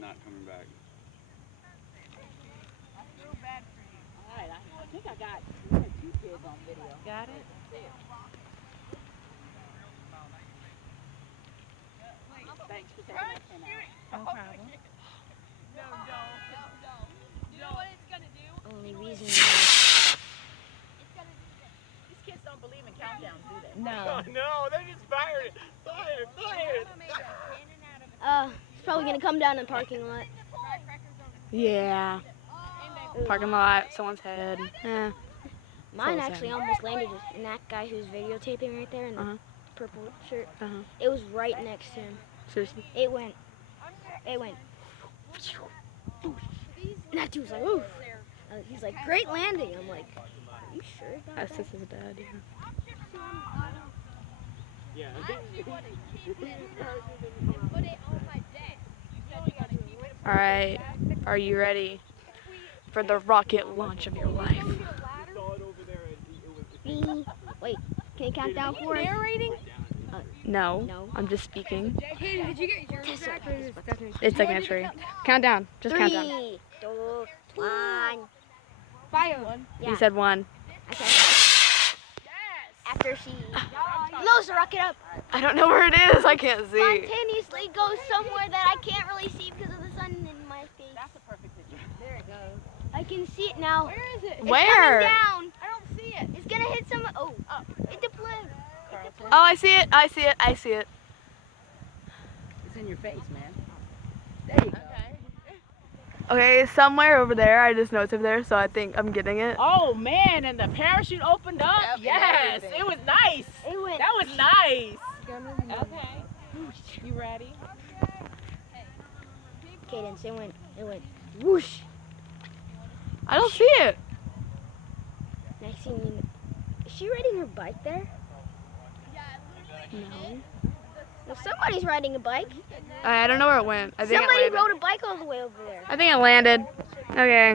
not coming back. Alright, I think I got 2 kids on video. Got it? Thanks for taking my pen out. No problem. No. You know what it's gonna do? Only reason It's gonna do this. These kids don't believe in countdowns, do they? No. No, they just fired it. Fired. it's probably gonna come down in the parking lot. Yeah. Parking lot, someone's head. Eh. Mine So actually sad. almost landed in that guy who's videotaping right there in the Uh-huh. purple shirt. Uh-huh. It was right next to him. Seriously. It went. And that dude was like, ooh. He's like, great landing. I'm like, are you sure about That's that? his dad, yeah. Yeah. I actually want to keep it and put it on my desk. You said you gotta keep it. Alright. Are you ready for the rocket launch of your life? Wait, can you count down for us? Narrating? No. No. I'm just speaking. Hey, did you get yours back? It's documentary. Count down. Just count down. 3, 2, 1. Fire. Yeah. You said 1. Okay. After she blows the rocket up, I don't know where it is. I can't see. spontaneously goes somewhere that I can't really see because of the sun in my face. That's a perfect picture. There it goes. I can see it now. Where is it? It's Where? coming down. I don't see it. It's gonna hit some. Oh, it deployed. Oh, I see it. I see it. I see it. It's in your face, man. There you go. Okay, somewhere over there. I just know it's over there, so I think I'm getting it. Oh man, and the parachute opened up. Yep, Yes, everything. it was nice. It went. That was nice. Okay. You ready? Cadence. It went. Whoosh. I don't see it. Next thing you know, is she riding her bike there? No. No, somebody's riding a bike. I don't know where it went. I think Somebody it landed. rode a bike all the way over there. I think it landed. Okay.